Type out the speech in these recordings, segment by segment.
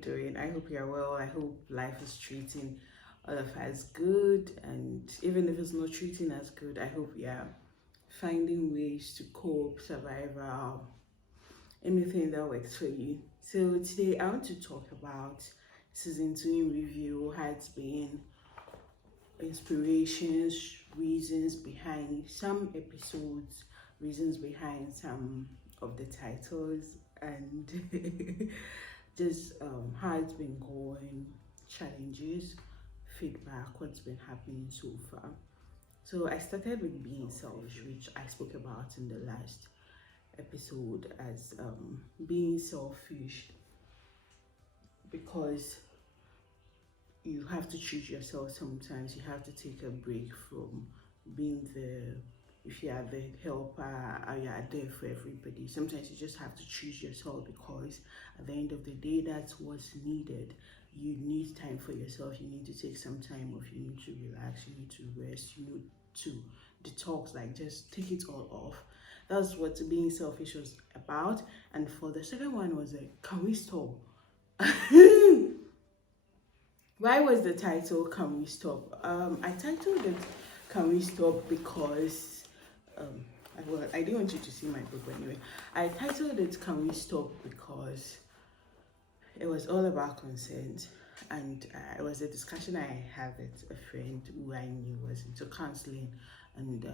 doing? I hope you're well. I hope life is treating all of us good, and even if it's not treating us good, I hope you're finding ways to cope, survival, anything that works for you. So today I want to talk about season 2 in review, how it's been, inspirations, reasons behind some episodes, reasons behind some of the titles, and just how it's been going, challenges, feedback, what's been happening so far. So I started with being selfish, which I spoke about in the last episode as being selfish because you have to choose yourself sometimes. You have to take a break from being the, if you are the helper or you are there for everybody. Sometimes you just have to choose yourself because at the end of the day, that's what's needed. You need time for yourself. You need to take some time off. You need to relax. You need to rest. You need to detox, like just take it all off. That's what being selfish was about. And for the second one was like, can we stop? Why was the title Can We Stop? I titled it Can We Stop because I didn't want you to see my book anyway. I titled it Can We Stop because it was all about consent, and it was a discussion I had with a friend who I knew was into counseling, and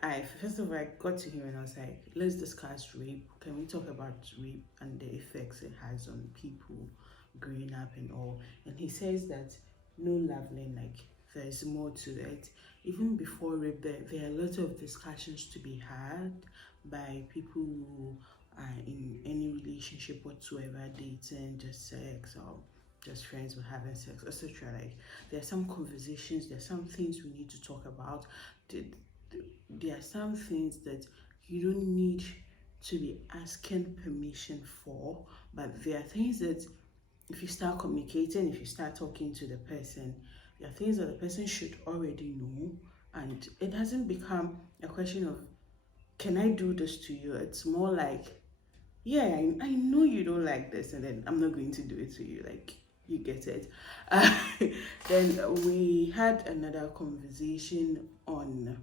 I first of all I got to him and I was like, let's discuss rape. Can we talk about rape and the effects it has on people growing up and all? And he says that no Loveling, like there's more to it. Even before rape, there are a lot of discussions to be had by people who are in any relationship whatsoever, dating, just sex, or just friends or having sex, etc. Like there are some conversations, there are some things we need to talk about. There are some things that you don't need to be asking permission for, but there are things that if you start communicating, if you start talking to the person, there are things that the person should already know, and it doesn't become a question of, can I do this to you? It's more like, yeah, I know you don't like this, and then I'm not going to do it to you. Like, you get it. Then we had another conversation on,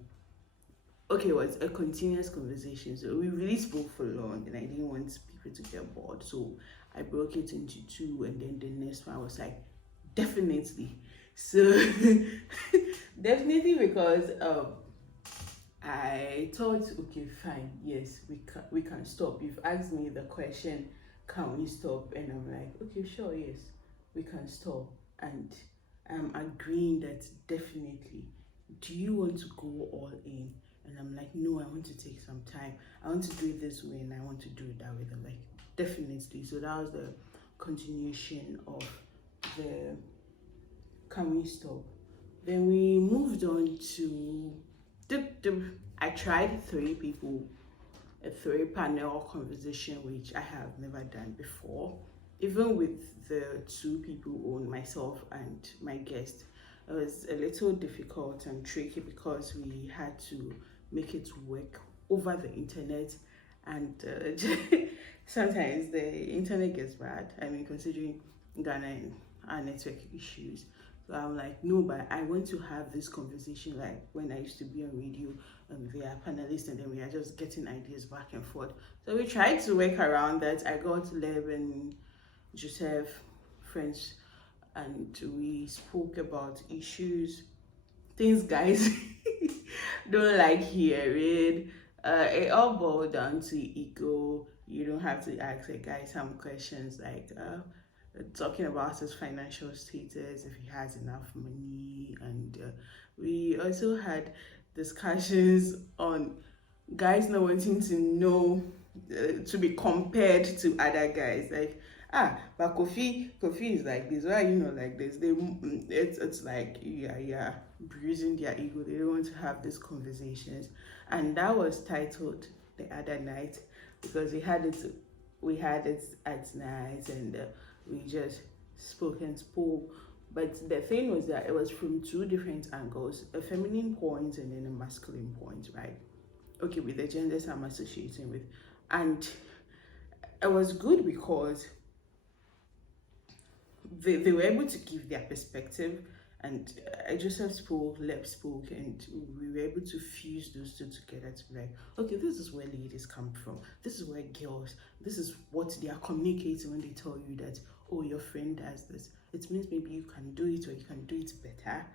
okay, it was a continuous conversation. So we really spoke for long, and I didn't want people to get bored. So I broke it into two, and then the next one was like, definitely. So definitely because I thought, okay, fine, yes, we can stop. You've asked me the question, can we stop? And I'm like, okay, sure, yes, we can stop. And I'm agreeing that definitely. Do you want to go all in? And I'm like, no, I want to take some time. I want to do it this way, and I want to do it that way. They're like, definitely. So that was the continuation of the Can We Stop? Then we moved on to I tried 3 people, a 3-panel conversation, which I have never done before. Even with the 2 people on, myself and my guest, it was a little difficult and tricky because we had to make it work over the internet, and sometimes the internet gets bad. I mean, considering Ghana and our network issues. So I'm like, no, but I want to have this conversation like when I used to be on radio, and we are panelists, and then we are just getting ideas back and forth. So we tried to work around that. I got Leb and Joseph, friends, and we spoke about issues, things guys don't like hearing. It all boiled down to ego. You don't have to ask a guy some questions like talking about his financial status, if he has enough money, and we also had discussions on guys not wanting to know, to be compared to other guys, like, but Kofi is like this, why are you not like this? It's like, yeah, bruising their ego. They don't want to have these conversations. And that was titled the other night because we had it at night, and we just spoke. But the thing was that it was from 2 different angles, a feminine point and then a masculine point, right? Okay, with the genders I'm associating with. And it was good because they were able to give their perspective, and Joseph spoke, Lep spoke, and we were able to fuse those two together to be like, okay, this is where ladies come from. This is where girls, this is what they are communicating when they tell you that, oh, your friend does this. It means maybe you can do it, or you can do it better,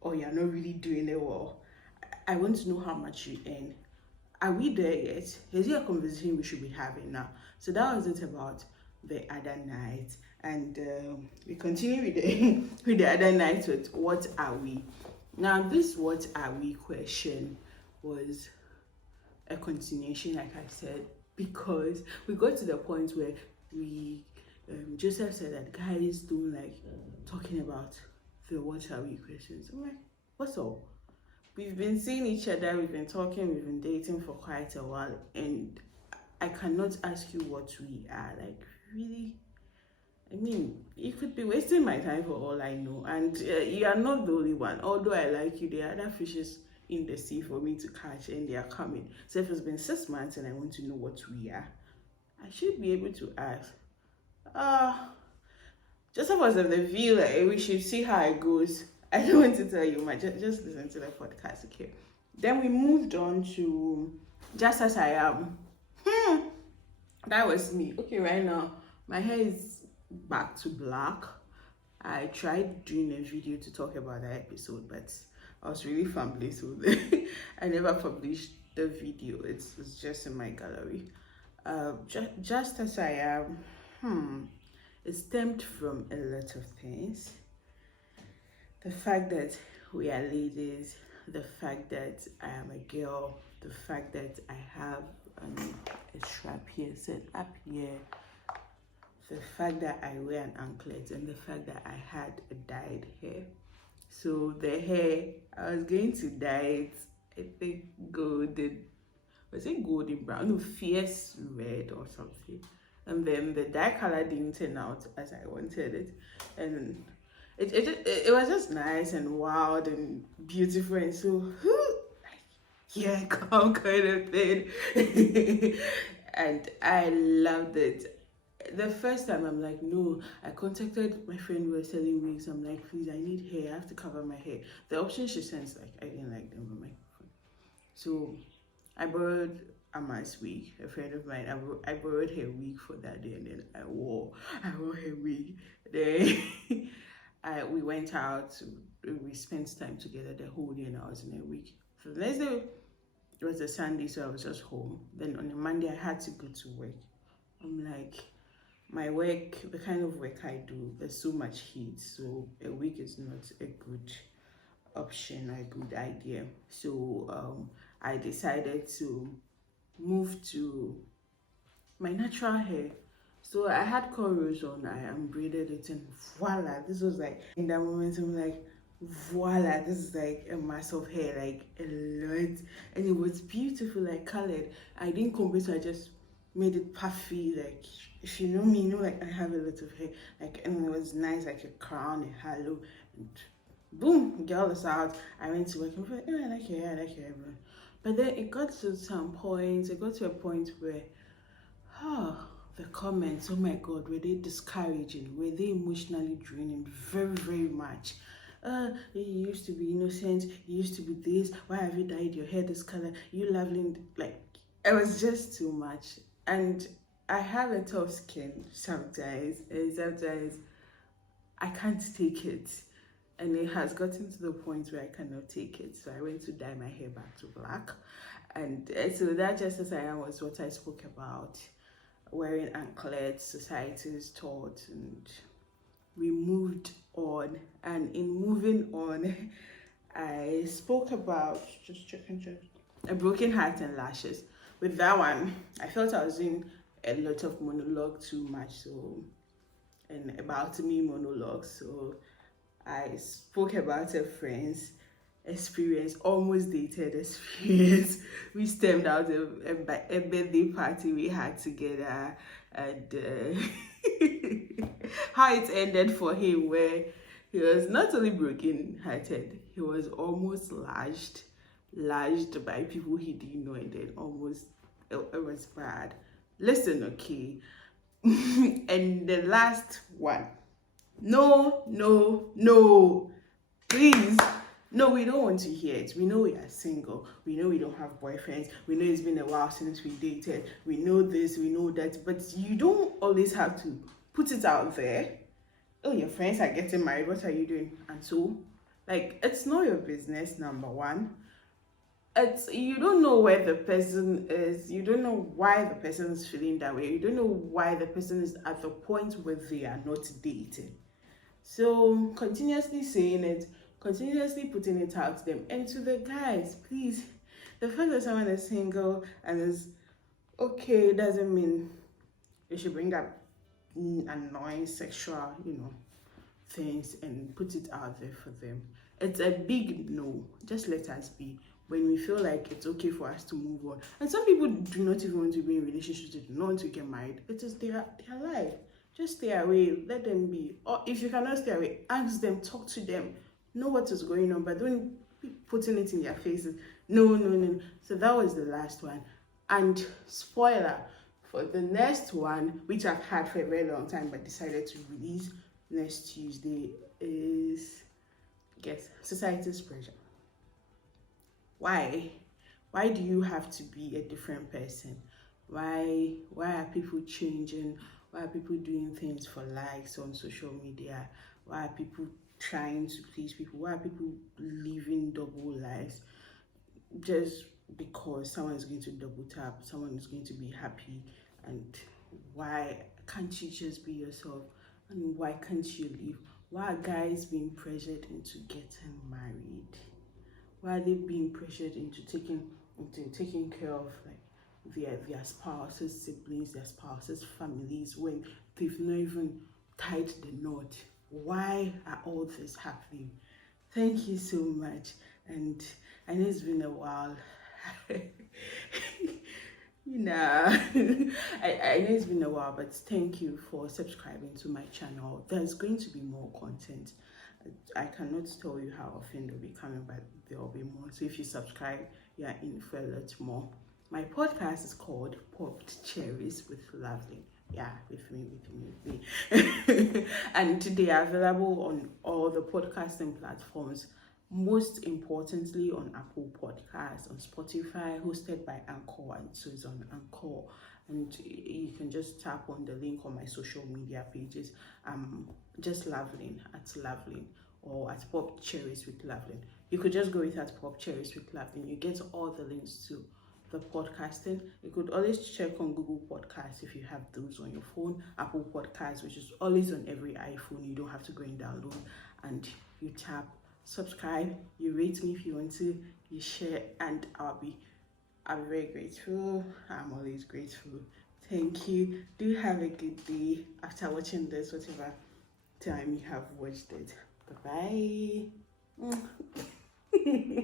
or you're not really doing it well. I want to know how much you earn. Are we there yet? Is it a conversation we should be having now? So that was it about the other night, and we continue with the with the other night with what are we. Now this what are we question was a continuation, like I said, because we got to the point where we Joseph said that guys don't like talking about the what are we questions. I'm like, what's up? We've been seeing each other, we've been talking, we've been dating for quite a while, and I cannot ask you what we are. Like, really? I mean, you could be wasting my time for all I know, and you are not the only one. Although I like you, there are other fishes in the sea for me to catch, and they are coming. So if it's been 6 months and I want to know what we are, I should be able to ask. Joseph was of the view that we should see how it goes. I don't want to tell you much, just listen to the podcast, okay? Then we moved on to Just As I Am. That was me. Okay, right now, my hair is back to black. I tried doing a video to talk about that episode, but I was really fumbling, so I never published the video. It's just in my gallery. Just As I Am, it stemmed from a lot of things. The fact that we are ladies, the fact that I am a girl, the fact that I have a strap here set up here, the fact that I wear an anklet, and the fact that I had a dyed hair. So the hair, I was going to dye it, I think golden, was it golden brown? No, fierce red or something. And then the dye color didn't turn out as I wanted it. And it was just nice and wild and beautiful, and so here I come kind of thing. And I loved it. The first time I'm like, no, I contacted my friend who was selling wigs. I'm like, please, I need hair, I have to cover my hair. The option she sends, like, I didn't like them on my phone. So I borrowed Ama's wig, a friend of mine. I borrowed her wig for that day, and then I wore her wig. Then we went out, we spent time together the whole day, and I was in a week. So the next day, it was a Sunday, so I was just home. Then on a Monday, I had to go to work. I'm like, my work, the kind of work I do, there's so much heat, so a week is not a good option, a good idea. So I decided to move to my natural hair. So I had cornrows on, I unbraided it, and voila, this was like, in that moment, I'm like, voila, this is like a mass of hair, like a lot, and it was beautiful, like colored. I didn't comb it, so I just made it puffy, like, if you know me, you know, like, I have a lot of hair, like, and it was nice, like a crown, a halo, and boom, girl is out. I went to work, and I was like, oh, I like your hair, bro. But then it got to some point, it got to a point where, the comments, oh my God, were they discouraging? Were they emotionally draining? Very, very much. You used to be innocent, you used to be this, why have you dyed your hair this color? You lovely, like, it was just too much. And I have a tough skin sometimes, and sometimes I can't take it. And it has gotten to the point where I cannot take it. So I went to dye my hair back to black. And so that Just As I Am was what I spoke about. Wearing anklets, society's taught, and we moved on. And in moving on, I spoke about a broken heart and lashes. With that one, I felt I was doing a lot of monologue too much, so, and about me monologue. So I spoke about a friend's experience, almost dated experience. We stemmed out of a birthday party we had together, and how it ended for him, where he was not only broken hearted, he was almost lashed by people he didn't know, and then almost it was bad. Listen, okay. And the last one No, no, no. Please. No, we don't want to hear it. We know we are single. We know we don't have boyfriends. We know it's been a while since we dated. We know this, we know that. But you don't always have to put it out there. Oh, your friends are getting married. What are you doing? And so, like, it's not your business, number one. It's, you don't know where the person is. You don't know why the person is feeling that way. You don't know why the person is at the point where they are not dating. So continuously saying it, continuously putting it out to them, and to the guys, please. The fact that someone is single and is okay doesn't mean you should bring up annoying sexual, things and put it out there for them. It's a big no. Just let us be. When we feel like it's okay for us to move on. And some people do not even want to be in relationships, they do not want to get married. It is their life. Just stay away, let them be. Or if you cannot stay away, ask them, talk to them, know what is going on, but don't be putting it in their faces. No, no, no. So that was the last one. And spoiler, for the next one, which I've had for a very long time but decided to release next Tuesday, is, guess, society's pressure. Why? Why do you have to be a different person? Why are people changing? Why are people doing things for likes on social media? Why are people trying to please people? Why are people living double lives? Just because someone is going to double tap, someone is going to be happy. And why can't you just be yourself? And why can't you leave? Why are guys being pressured into getting married? Why are they being pressured into taking care of like their spouses, siblings, their spouses, families, when they've not even tied the knot? Why are all this happening? Thank you so much. And I know it's been a while. I know it's been a while, but thank you for subscribing to my channel. There's going to be more content. I cannot tell you how often they'll be coming, but there will be more. So if you subscribe, you're in for a lot more. My podcast is called Popped Cherries with Loveling. Yeah, with me. And they are available on all the podcasting platforms. Most importantly on Apple Podcasts, on Spotify, hosted by Anchor, and so it's on Anchor. And you can just tap on the link on my social media pages. Just Loveling, at Loveling, or at Pop Cherries with Loveling. You could just go with at Pop Cherries with Loveling. You get all the links to the podcasting. You could always check on Google Podcasts if you have those on your phone. Apple Podcasts, which is always on every iPhone. You don't have to go and download, and you tap subscribe, you rate me if you want to, you share, and I'll be very grateful. I'm always grateful. Thank you. Do have a good day after watching this, whatever time you have watched it. Bye bye.